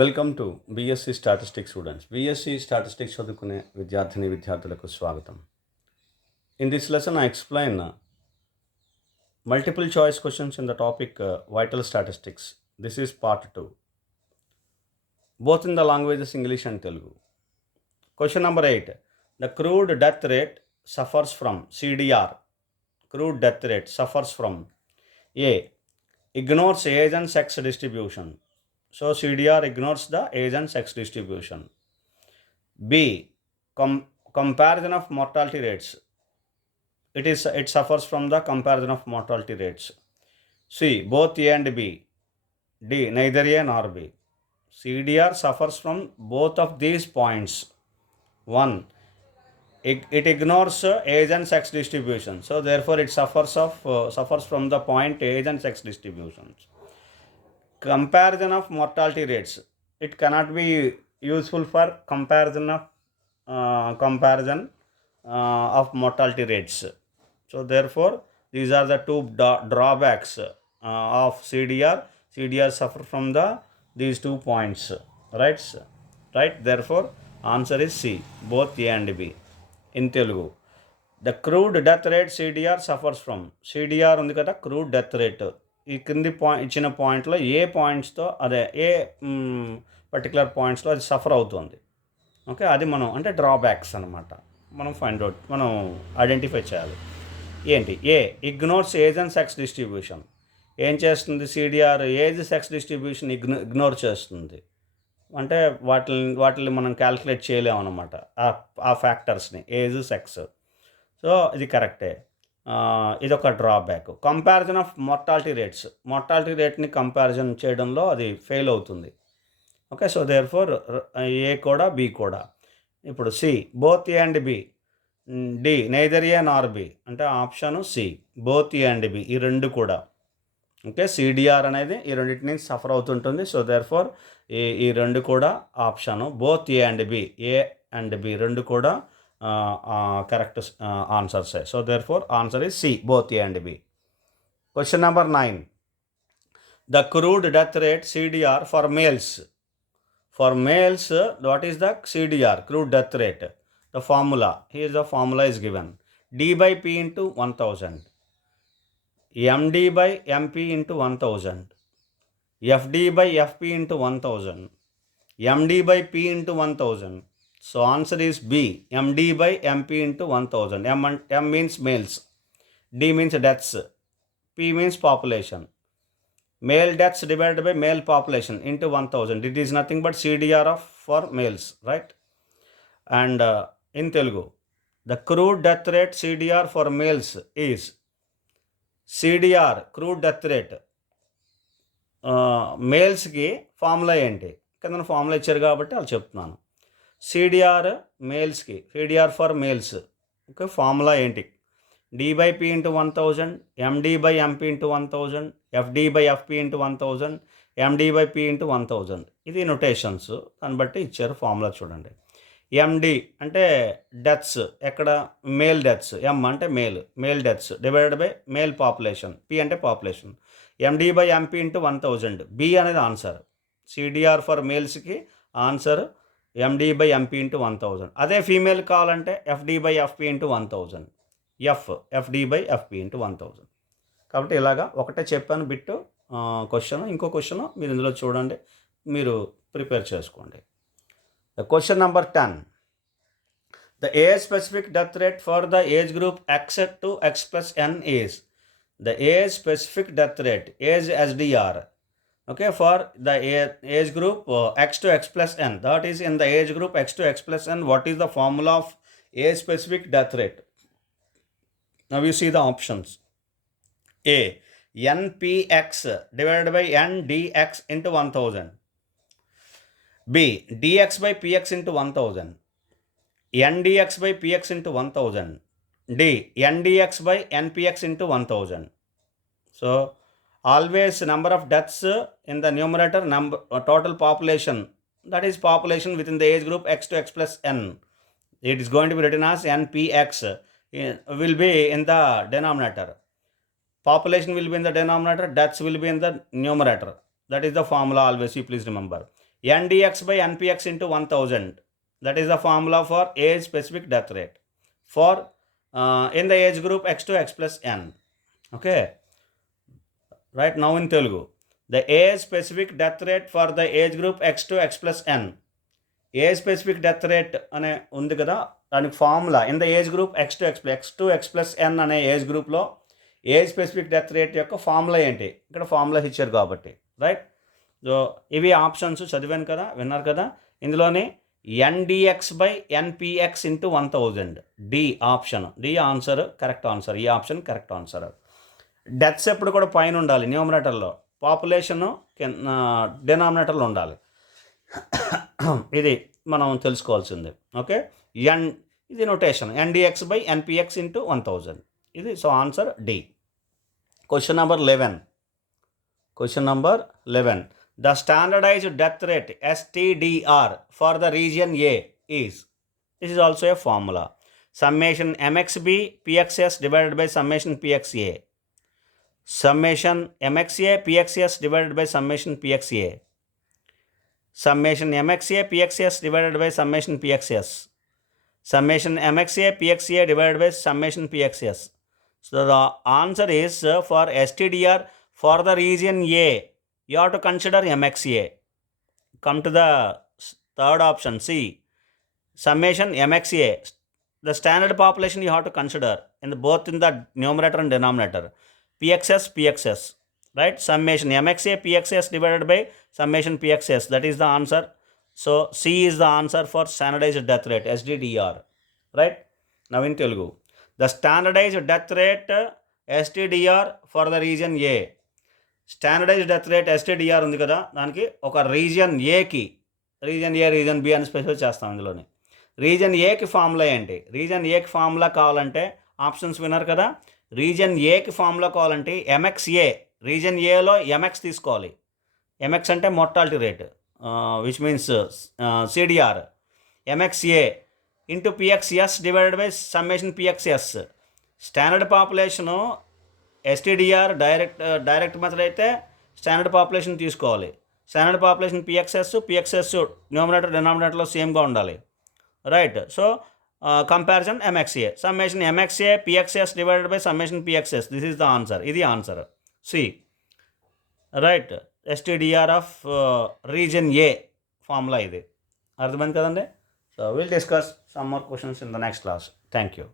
Welcome to BSc statistics students. BSc statistics చదువుకునే విద్యార్థులకు స్వాగతం. In this lesson I explain multiple choice questions in the topic vital statistics. This is part 2, both in the languages English and Telugu. Question number 8. The crude death rate suffers from CDR. Crude death rate suffers from A. Ignores age and sex distribution. So CDR ignores the age and sex distribution. B. Comparison of mortality rates. It suffers from the comparison of mortality rates. C. Both A and B. D. Neither A nor B. CDR suffers from both of these points. 1. It ignores age and sex distribution. So therefore it suffers from the point age and sex distributions. Comparison of mortality rates. It cannot be useful for comparison of mortality rates. So therefore these are the two drawbacks of CDR. CDR suffer from these 2 points. Right? Therefore answer is C, both A and B. In Telugu, the crude death rate CDR suffers from. CDR ఉంది కదా, crude death rate. ఈ కింది ఇచ్చిన పాయింట్లో ఏ పాయింట్స్తో ఏ పర్టికులర్ పాయింట్స్లో అది సఫర్ అవుతుంది. ఓకే, అది మనం అంటే డ్రాబ్యాక్స్ అనమాట. మనం ఐడెంటిఫై చేయాలి. ఏంటి? A. Ignores age and sex distribution. ఏం చేస్తుంది CDR? Age sex distribution ignore చేస్తుంది. అంటే వాటిని మనం క్యాల్కులేట్ చేయలేము అనమాట, ఆ ఫ్యాక్టర్స్ని, ఏజ్, సెక్స్. సో ఇది కరెక్టే. ఇదొక డ్రాబ్యాక్. కంపారిజన్ ఆఫ్ mortality రేట్ని కంపారిజన్ చేయడంలో అది ఫెయిల్ అవుతుంది. ఓకే, సో దేర్ఫోర్ ఏ కూడా బి కూడా. ఇప్పుడు C, both A and B. D, neither A nor B. అంటే option C, both A and B, ఈ రెండు కూడా. ఓకే, సిడిఆర్ అనేది ఈ రెండింటిని సఫర్ అవుతుంటుంది. సో దేర్ఫోర్ ఈ రెండు కూడా option both A and B. A and B రెండు కూడా కరెక్ట్ ఆన్సర్సే. So therefore answer is C, both A and B. Question number 9. The crude death rate CDR for males. For males, what is the CDR, crude death rate? The formula, here the formula is given. D by P into 1000, MD by MP into 1000, FD by FP into 1000, MD by P into 1000. So answer is B, MD by MP into 1000. M means males, D means deaths, P means population. Male deaths divided by male population into 1000. It is nothing but CDR for males, right? And in Telugu, the crude death rate CDR for males is CDR, crude death rate. మేల్స్కి formula ఏంటి? కింద formula ఇచ్చారు కాబట్టి వాళ్ళు చెప్తున్నాను. CDR మేల్స్కి, CDR for males. Okay, formula ఏంటి? D by P into 1000, MD by MP into 1000, FD by FP into 1000, MD by P into 1000. ఇది నొటేషన్స్, దాన్ని బట్టి ఇచ్చారు ఫార్ములా. చూడండి, ఎండి అంటే డెత్స్, ఎక్కడ? Male deaths. ఎం అంటే male deaths divided by male population, P అంటే population. MD by MP into 1000, B అనేది ఆన్సర్. సిడిఆర్ ఫర్ మేల్స్కి answer MD by MP into 1000. అదే ఫీమేల్ కావాలంటే FD by FP into 1000, FD by FP into 1000. కాబట్టి ఇలాగా ఒకటే చెప్పాను బిట్టు క్వశ్చన్. ఇంకో క్వశ్చన్ మీరు ఇందులో చూడండి, మీరు ప్రిపేర్ చేసుకోండి. The question number 10. The age specific death rate for the age group X to X plus N is. The age specific death rate, age SDR. Okay, for the age group X to X plus N. That is in the age group X to X plus N. What is the formula of age specific death rate? Now you see the options. A, NPX divided by NDX into 1000. B, dx by px into 1000, ndx by px into 1000, D, ndx by npx into 1000. So always number of deaths in the numerator, total population, that is population within the age group X to X plus N. It is going to be written as npx, will be in the denominator. Population will be in the denominator, deaths will be in the numerator. That is the formula, always you please remember. NDX by NPX into 1000. That is the formula for age specific death rate for in the age group X to X plus N. Okay. Right now in Telugu. The age specific death rate for the age group X to X plus N. Age specific death rate అనే ఉంది కదా, దానికి formula in the age group X to X plus N అనే ఏజ్ గ్రూప్లో age specific death rate యొక్క ఫార్ములా ఏంటి, ఇక్కడ ఫార్ములా ఇచ్చారు కాబట్టి. రైట్. సో ఇవి ఆప్షన్స్ చదివాను కదా, విన్నారు కదా. ఇందులోని NDX by NPX into 1000 D option, D answer correct answer. ఈ ఆప్షన్ కరెక్ట్ ఆన్సర్. డెత్స్ ఎప్పుడు కూడా పైన ఉండాలి న్యూమరేటర్లో, పాపులేషన్ డినామినేటర్లో ఉండాలి. ఇది మనం తెలుసుకోవాల్సింది. ఓకే. ఇది notation NDX by NPX into 1000. ఇది so answer D. Question number 11. The standardized death rate STDR for the region A is, this is also a formula, summation MXB PXS divided by summation PXA. Summation MXA PXS divided by summation PXA. Summation MXA PXS divided by summation PXS. Summation MXA PXA divided by summation PXS. So the answer is for STDR for the region A, you have to consider MXA. Come to the third option, C. Summation MXA, the standard population you have to consider both in the numerator and denominator. PXS. Right. Summation MXA PXS divided by summation PXS. That is the answer. So C is the answer for standardized death rate, STDR. Right. Now in Telugu, the standardized death rate STDR for the region A. Standardised death rate STDR ఉంది కదా, దానికి ఒక region ఏకి, region A region B అని specify చేస్తాం. ఇందులోని రీజన్ ఏకి ఫార్ములా ఏంటి, రీజన్ ఏకి ఫార్ములా కావాలంటే ఆప్షన్స్ విన్నారు కదా. రీజన్ ఏకి ఫార్ములా కావాలంటే MXA, రీజన్ ఏలో MX తీసుకోవాలి. MX అంటే mortality rate, which means CDR. MXA into PXS divided by summation PXS. Standard population STDR direct method అయితే స్టాండర్డ్ పాపులేషన్ తీసుకోవాలి. స్టాండర్డ్ పాపులేషన్ PXS న్యూమరేటర్ డినామినేటర్లో సేమ్గా ఉండాలి. Right. So comparison MXA, summation MXA PXS divided by summation PXS. This is the answer. ఇది answer C. Right. STDR of reason A formula ఇది. అర్థమైంది కదండి. So will discuss some more questions in the next class. Thank you.